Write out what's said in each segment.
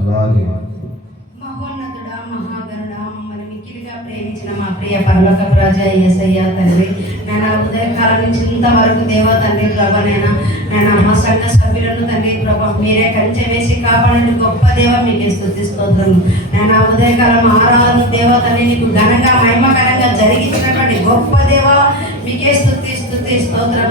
అలాగే మహోన్నతుడా, మహాగరుడా, మమ్మల్ని మిక్కిలిగా ప్రేమించిన మా ప్రియ పరలోకపు రాజా యేసయ్య తండ్రి, నేను ఉదయకాలం నుంచి ఇంతవరకు దేవా తండ్రి ప్రభా, నేను మా సంఘ సభ్యులను తండ్రి ప్రభా మీరే కంచె వేసి కాపాడండి గొప్ప దేవ మీకే స్తుతి స్తోత్రం. నేను ఉదయకాలం ఆరాధన దేవా తండ్రి నీకు ఘనంగా మహిమకరంగా జరిగించినటువంటి గొప్ప దేవ మీకే స్తుతి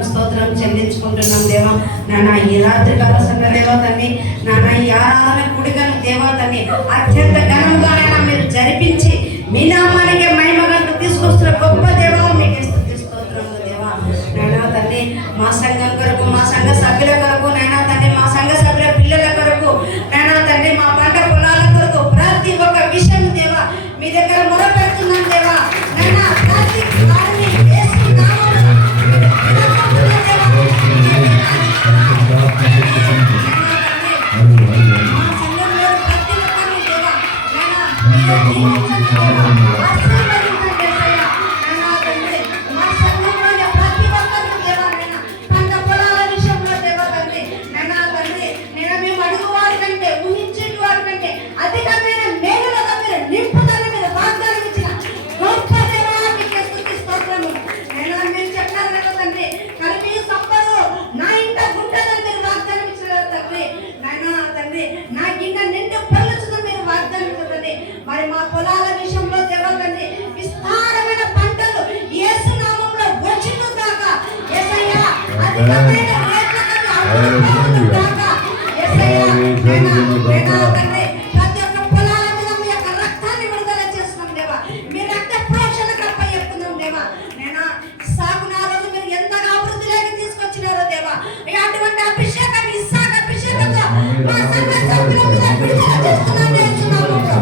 స్తోత్రం చెల్లించుకుంటున్నాం దేవా. నాన్న ఈ రాత్రి కాల సంఘ దేవా తండ్రి, నాన్న ఈ ఆరాధన కుడిగను దేవా తండ్రి అత్యంత ఘనంగా మీరు జరిపించి మీ నామానికి మహిమగా తీసుకొస్తున్న గొప్ప దేవా మీకే స్తుతి స్తోత్రం దేవా. నాన్న తండ్రి మా సంఘం కొరకు, మా సంఘ సభ్యుల కొరకు, నాయనా తండ్రి మా సంఘ సభ్యుల పిల్లల కొరకు, నాయనా తండ్రి మా పంట పొలాల కొరకు ప్రతి ఒక్క విషయం దేవా మీ దగ్గర మొరపెడుతున్నాం దేవా. నాయనా ప్రతి వారిని మరి మా పొలాల విషయంలో దేవతండి విస్తారమైన పంటలు యేసు నామములో వచ్చిండు గాక. యేసయ్యా అధికమైన రేట్లకు అమ్ముడుపోవును గాక. యేసయ్యా తండ్రి ప్రతి ఒక్క పొలాల మీద మీ యొక్క రక్తాన్ని విడుదల చేస్తున్నాం దేవా. మీ రక్త ప్రోక్షణకు అప్పచెప్తున్నాం దేవా. నేను సాగు నా రోజు మీరు ఎంతగా అభివృద్ధిలోకి తీసుకొచ్చినారో దేవా. అటువంటి అభిషేకం ఇస్సాకు అభిషేకంతో మా సంఘ సభ్యుల మీద విడుదల చేస్తున్నాం యేసు నామములో.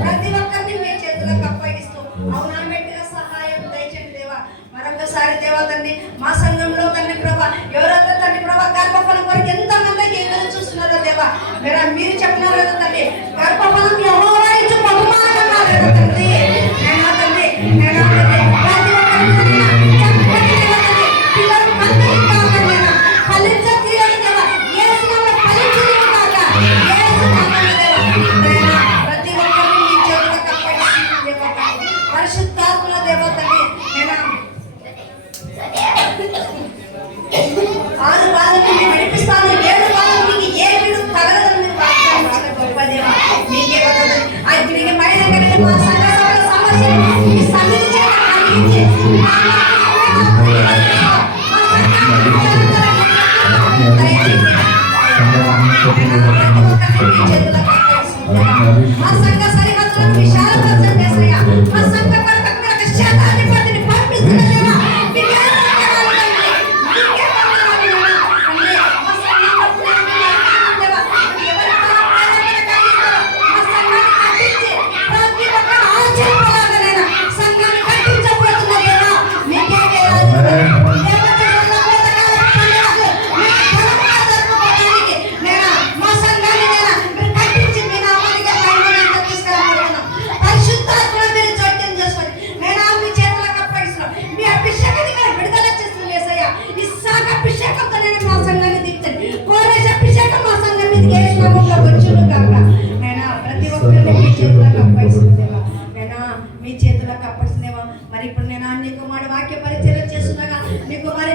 ప్రతి ఒక్కరిని మీ చేతులకు అప్పగిస్తూ అవునా పెట్టిన సహాయం దయచేయండి దేవా. మరొకసారి దేవా తండ్రి మా సంఘంలో తండ్రి ప్రభా ఎవరైతే తండ్రి ప్రభా గర్భఫలం కొరకు ఎంత మందికి ఎదురు చూస్తున్నారో దేవా, మీరు చెప్పినారు కదా తండ్రి గర్భఫలం యెహోవా ఇచ్చు బహుమానం అన్నారు కదా తండ్రి. నేను తండ్రి ప్రతి ఒక్కరిని పిల్లలు ఫలించతీయని దేవా యేసు నామములో ఫలించును గాక. యేసు నామములో దేవా ప్రతి ఒక్కరిని మీ చేతులకు అప్పగిస్తున్నాను దేవా. పరిశుద్ధాత్మ దేవా తండ్రి ఆరు బాధలు నేను నడిపిస్తాను, 7 బాధలు మీకు ఏ వీడు తగలదని మీరు వాగ్దానం చేసిన గొప్ప దేవా మీకే వదలు. అగ్నికి పైన కలిగిన మా సంఘ సభల సమస్యలు మీ సన్నిధి చేత కలిగించి మా సంఘ సరిహద్దులను విశాలపరచండి యేసయ్యా. మా సంఘ కొరకు శాతాధిపతిని పంపిస్తున్న దేవా మీకే వందనాలు తండ్రి. మీకే వందనాలు దేవా. మా సంఘ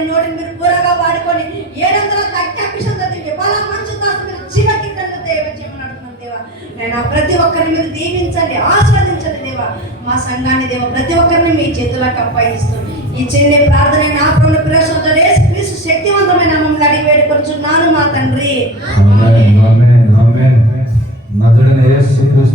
నోటిని మీరు పూరగా వాడుకొని 700 అక్షంత బల మంచు దాసు మీరు చివరికి తల్లి దేవ చేయమని దేవా నేను ప్రతి ఒక్కరిని మీరు దీవించండి, ఆస్వాదించండి దేవా. మా సంఘాన్ని దేవ ప్రతి ఒక్కరిని మీ చేతులకు అప్పగిస్తూ ఈ చిన్న ప్రార్థన నా ప్రభువు ప్రేమతో యేసుక్రీస్తు శక్తివంతమైన నామములో అడిగి వేడుకొనుచున్నాను మా తండ్రి. ఆమేన్ ఆమేన్ ఆమేన్. నజరేయుడైన యేసుక్రీస్తు